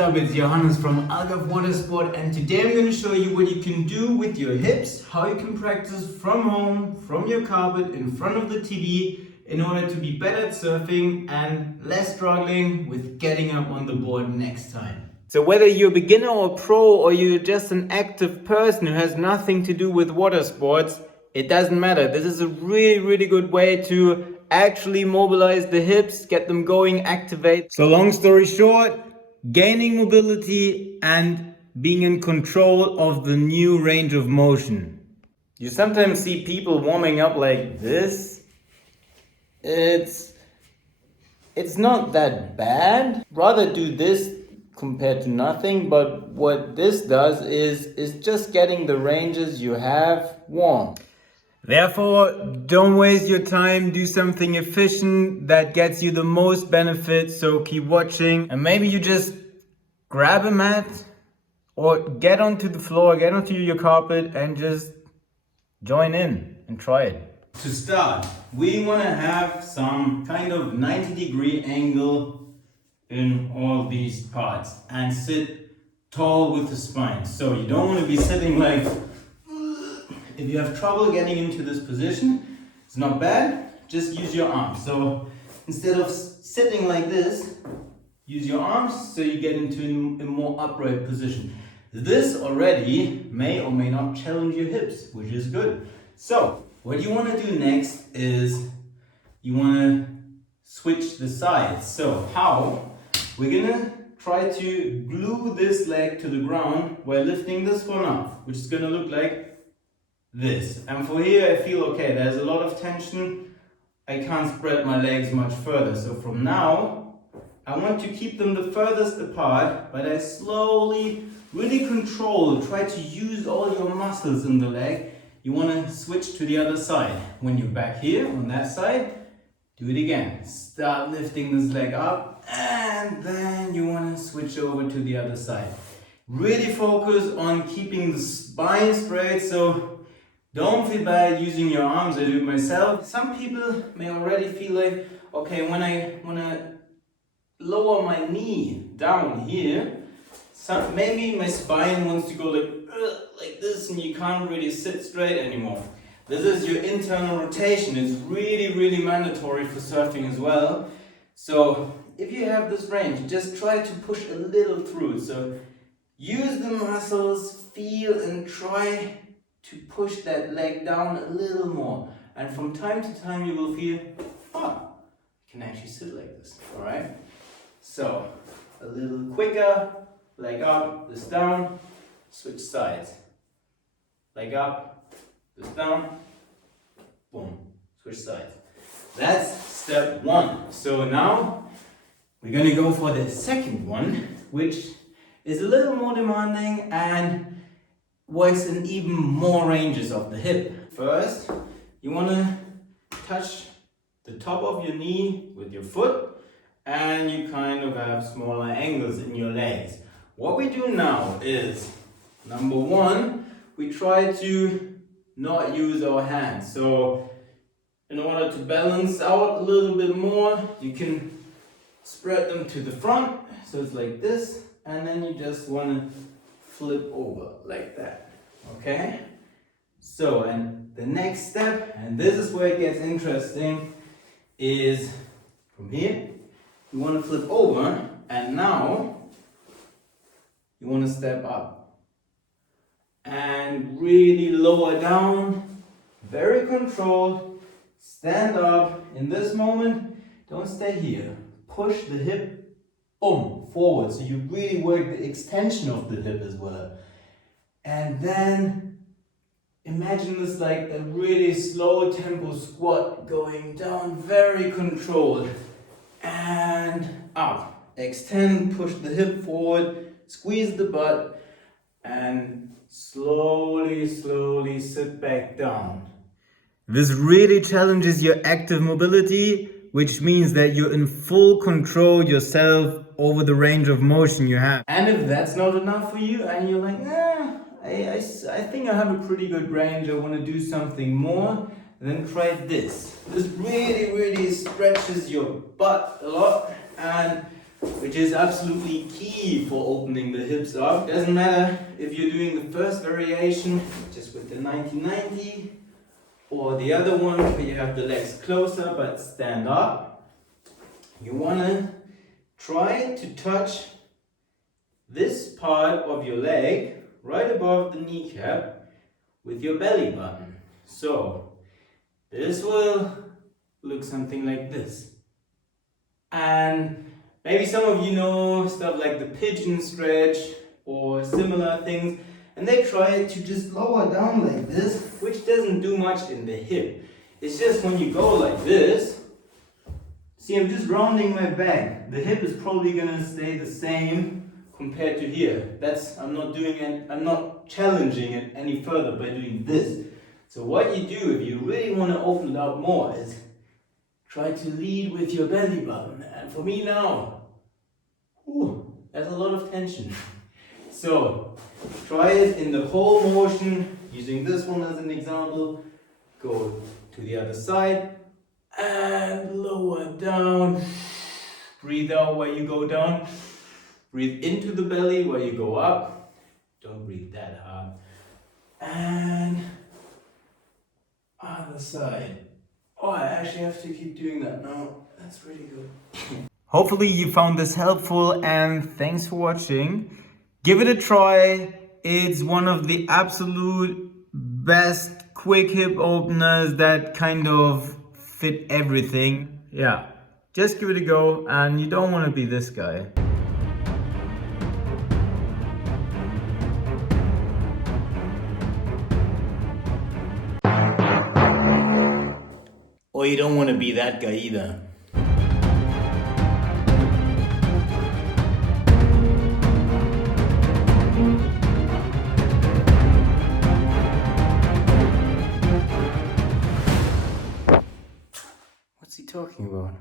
up? It's Johannes from Algarve Watersport, and today I'm going to show you what you can do with your hips, how you can practice from home, from your carpet, in front of the TV, in order to be better at surfing and less struggling with getting up on the board next time. So whether you're a beginner or pro, or you're just an active person who has nothing to do with water sports, it doesn't matter. This is a really good way to actually mobilize the hips, get them going, activate. So long story short, gaining mobility and being in control of the new range of motion. You sometimes see people warming up like this. It's not that bad. Rather do this compared to nothing, but what this does is just getting the ranges you have warm. Therefore, don't waste your time, do something efficient that gets you the most benefit, so keep watching. And maybe you just grab a mat or get onto the floor, get onto your carpet and just join in and try it. To start, we want to have some kind of 90-degree angle in all these parts and sit tall with the spine. So you don't want to be sitting like, if you have trouble getting into this position, it's not bad, just use your arms. So instead of sitting like this, use your arms so you get into a more upright position. This already may or may not challenge your hips, which is good. So what you want to do next is you want to switch the sides. So how? We're gonna try to glue this leg to the ground while lifting this one up, which is gonna look like this. And for here I feel okay, there's a lot of tension, I can't spread my legs much further. So from now I want to keep them the furthest apart, but I slowly really control, try to use all your muscles in the leg. You want to switch to the other side. When you're back here on that side, do it again. Start lifting this leg up and then you want to switch over to the other side. Really focus on keeping the spine straight, so don't feel bad using your arms. I do it myself. Some people may already feel like, okay, when I want to lower my knee down here, maybe my spine wants to go like this and you can't really sit straight anymore. This is your internal rotation. It's really mandatory for surfing as well. So if you have this range, just try to push a little through. So use the muscles, feel and try to push that leg down a little more, and from time to time you will feel, oh, I can actually sit like this. All right, so a little quicker, leg up, this down, switch sides, leg up, this down, boom, switch sides. That's step one. So now we're gonna go for the second one, which is a little more demanding and works in even more ranges of the hip. First, you want to touch the top of your knee with your foot, and you kind of have smaller angles in your legs. What we do now is, number one, we try to not use our hands. So in order to balance out a little bit more, you can spread them to the front, so it's like this, and then you just want to flip over like that. Okay, so and the next step, and this is where it gets interesting, is from here you want to flip over, and now you want to step up and really lower down, very controlled, stand up. In this moment, don't stay here, push the hip forward, so you really work the extension of the hip as well. And then imagine this like a really slow tempo squat, going down, very controlled, and up. Extend, push the hip forward, squeeze the butt, and slowly sit back down. This really challenges your active mobility, which means that you're in full control yourself over the range of motion you have. And if that's not enough for you and you're like, I think I have a pretty good range, I want to do something more, then try this. This really stretches your butt a lot and which is absolutely key for opening the hips up. Doesn't matter if you're doing the first variation just with the 90-90 or the other one where you have the legs closer but stand up. You want to try to touch this part of your leg right above the kneecap with your belly button. So this will look something like this. And maybe some of you know stuff like the pigeon stretch or similar things, and they try to just lower down like this, which doesn't do much in the hip. It's just when you go like this, see, I'm just rounding my back. The hip is probably gonna stay the same compared to here. I'm not challenging it any further by doing this. So what you do if you really want to open it up more is try to lead with your belly button. And for me now, that's a lot of tension. So try it in the whole motion, using this one as an example. Go to the other side and lower down. Breathe out while you go down. Breathe into the belly while you go up. Don't breathe that hard. And other side. Oh, I actually have to keep doing that now. That's really good. Hopefully you found this helpful, and thanks for watching. Give it a try. It's one of the absolute best quick hip openers that kind of fit everything. Yeah, just give it a go, and you don't want to be this guy. Or you don't want to be that guy either. What's he talking about?